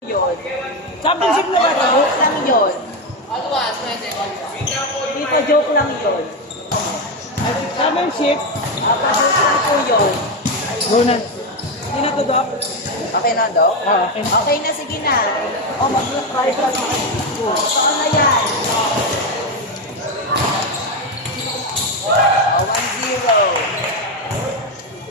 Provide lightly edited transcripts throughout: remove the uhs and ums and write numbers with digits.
Yun. Championship na ba ito? Joke lang yun. Dito joke lang yun. Championship? Joke lang po yun. Go na. Hindi na to, Doc? Okay na, Dok? Okay. Okay na, sige na. O, mag-try ka na. Saan na yan? O, 1-0.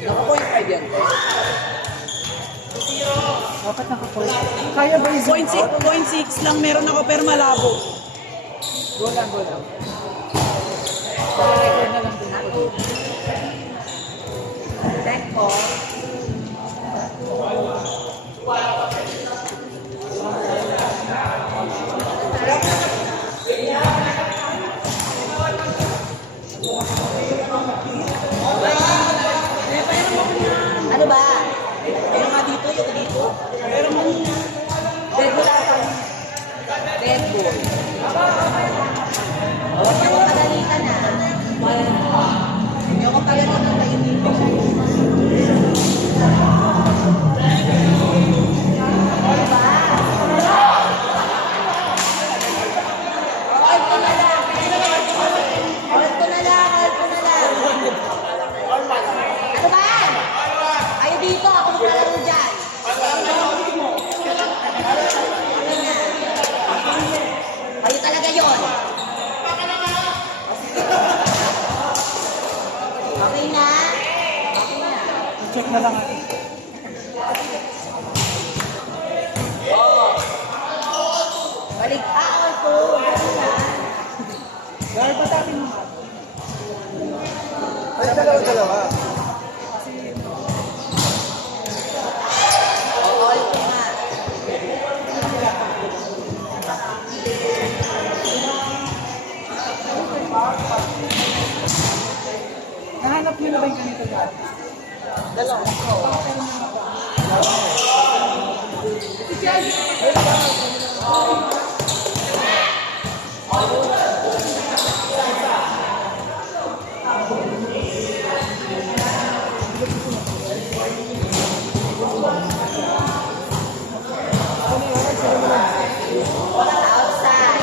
Naka-0.5 yan, te. Dapat naka-point. Kaya ba yung 0.6 lang meron ako pero malabo. Go lang, go lang. Record na lang din ako. Check po. Ano ba? Yung nga dito, yung dito. Pero mo Red Bull ata. Red Bull. Huwag niyo kong pagalitan na. Huwag niyo kong pagalitan na tayo dito. Ano ba? Hold ko na lang. Hold ko na lang. Hold ko na lang. Ano ba? Ayaw dito. Ako maglalaro dyan. Kayo talaga yun. Okay na? Okay na. check na lang ako. Balik. Ito. Ganun na. Gawin pa tayo mo. Ay, dalawa. All ko nga. Nahanap niyo na ba yung ganito dati? Dalawa. Outside.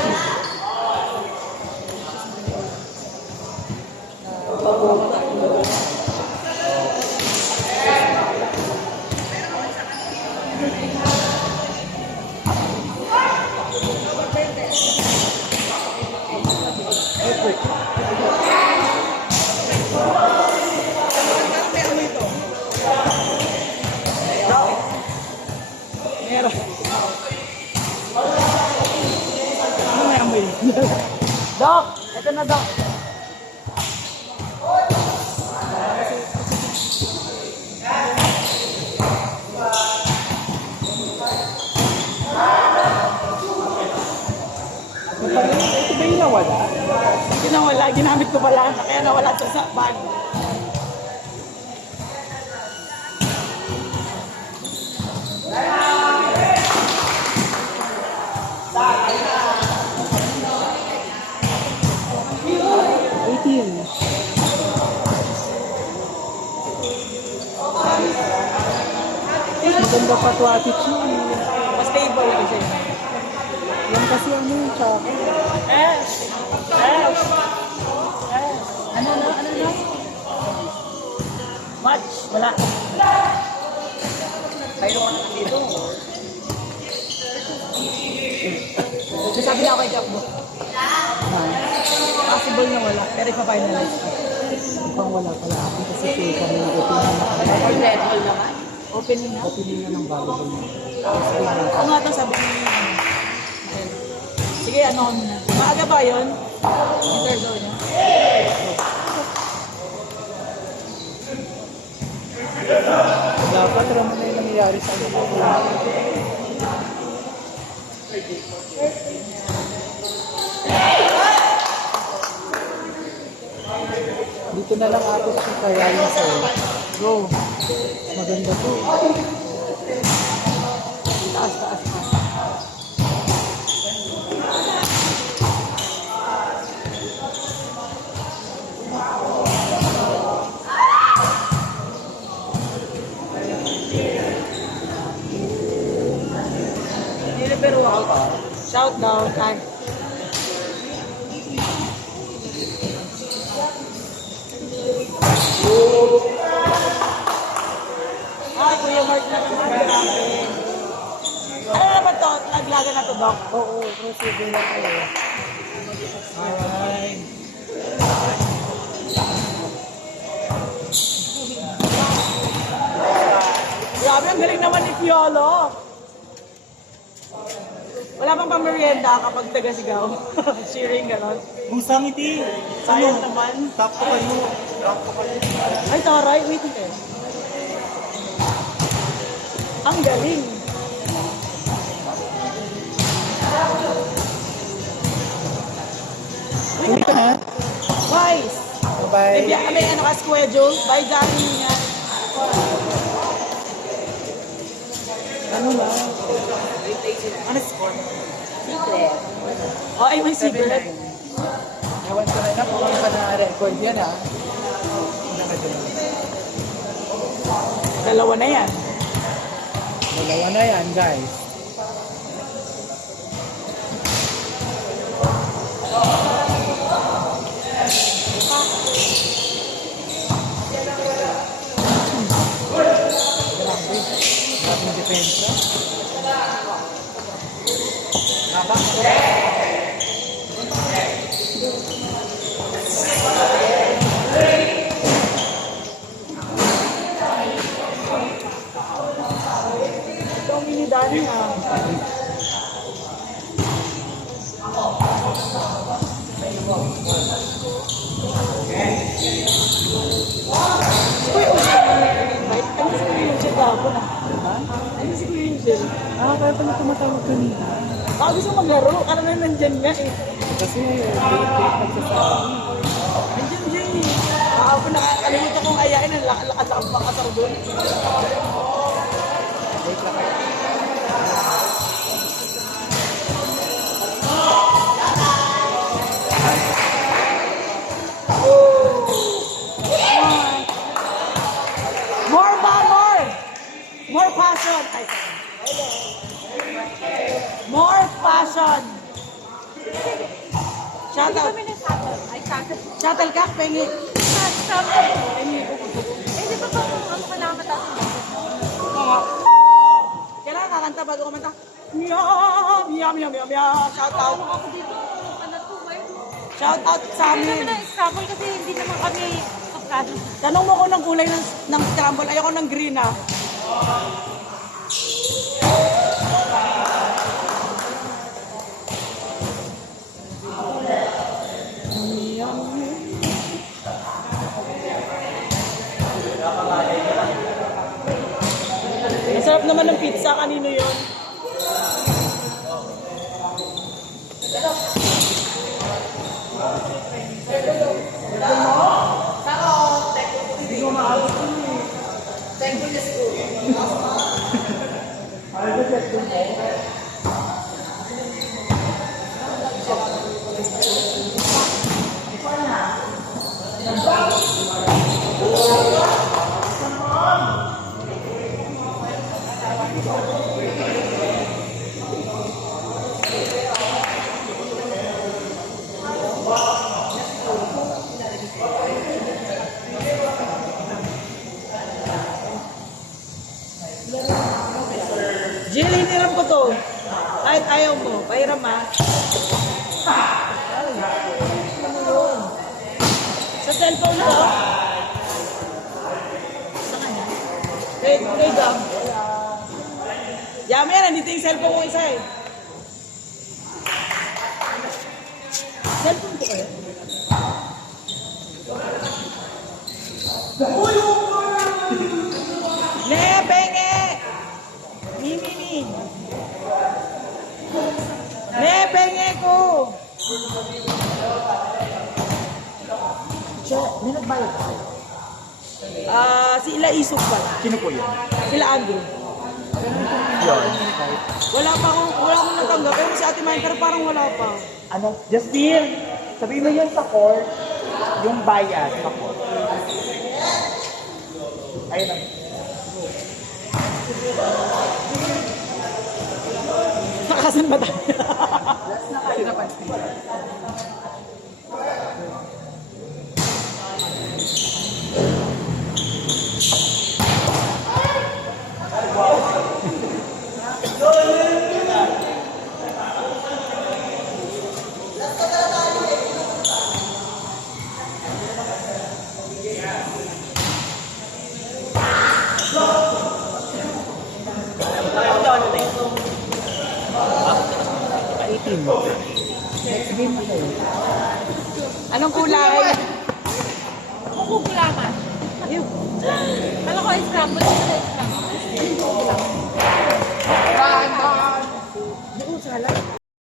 Meron. Ano may amoy? Doc! Ito na, Doc. Ito ba yung nawala? Hindi nawala. Ginamit ko pala. Kaya nawala ito sa bag. Maganda pa to attitude. Mas stable lang siya. Yan kasi ano yung chaka. Ano na? Match. Wala. Kayo ka naman dito. Sabi na ako kay Jack mo. Possible na wala. Pero ipa-finalize ko. Mukhang wala pala. Ako kasi kami ng opening na kami. All Red Bull naman. Opening na? Opening na ng volleyball na. Ano nga ito sabi niyo? Sige, ano na. Maaga ba yun? Interview niya? Dapat naman na yung nangyayari sa ano. Dito na lang ako sa kaya yung sa'yo. Go. Maganda to. Taas pa. pero shout out. Ay. Ay, Kuya Mark na naman namin. Ano naman to? Naglaga na to, Doc? Oo, procedure na kayo. Alright. Grabe, ang galing naman ni Piolo. Wala pang pamerienda kapag taga-sigaw. Cheering, gano'n. Busang iti. Sayang naman. Takto kayo. Takto kayo. Ay, taray. Wait eh. Ang galing. Uwi ka na. Guys. Bye-bye. May ano ka, schedule? By Johnny niya. Ano ba? Ano score? Secret. Oh, ay, may secret. Ewan ko na kung ano pa na-record yan ha. Dalawa na yan. Dalawa na yan guys. Grabe yung depensa. Ito ang minidani ah. Uy, invite. Ano si Kuya Angel ako na? Ano si Kuya Angel? Kaya pala tumatawag kanina. Baka gusto maglaro. Ano na nandyan nga eh. Kasi, date nagsasabi. Nandyan dyan eh. Ako nakakalimutan kong ayain. Ang lakas ang pakasar doon. Wait lang kayo. More ba? More! More passion! Ay, more passion! Shout out! Kami na shuttle. Ay, shuttle. Shuttlecock, pengi! Shuttle. Eh, di ba ano kailangan mataas? Kailangan kakanta bago kumanta. Meow, meow, meow, meow, meow. Shout out! Ako dito, ano to, eh. Shout out sa Hindi namin amin! na-scramble kasi hindi naman kami kapkado. Tanong mo ko ng kulay ng scramble. Ayoko ng green ah. Masarap naman ng pizza. Kanino yun? Jill, hiniram ko to. Kahit ayaw mo, pahiram ha. Sa cellphone ko. Sa kanya. Kay Dam. Yami, nandito yung cellphone ko isa eh. Cellphone ko kayo? Ne, penge! Mimi. Ne, penge ko! Siya, may nagbayad ka? Si Ila Isok pa. Sino po yan? Sila Andrew. Yun. Wala akong natanggap. Pero si Ate Mine, pero parang wala pa. Ano? Justin! Sabihin mo yun sa court. Yung bayad sa court. Ayun lang. Magkakasan ba tayo? Anong kulay? Kukulaman. Ayun. Kala ko scramble. Yung salat.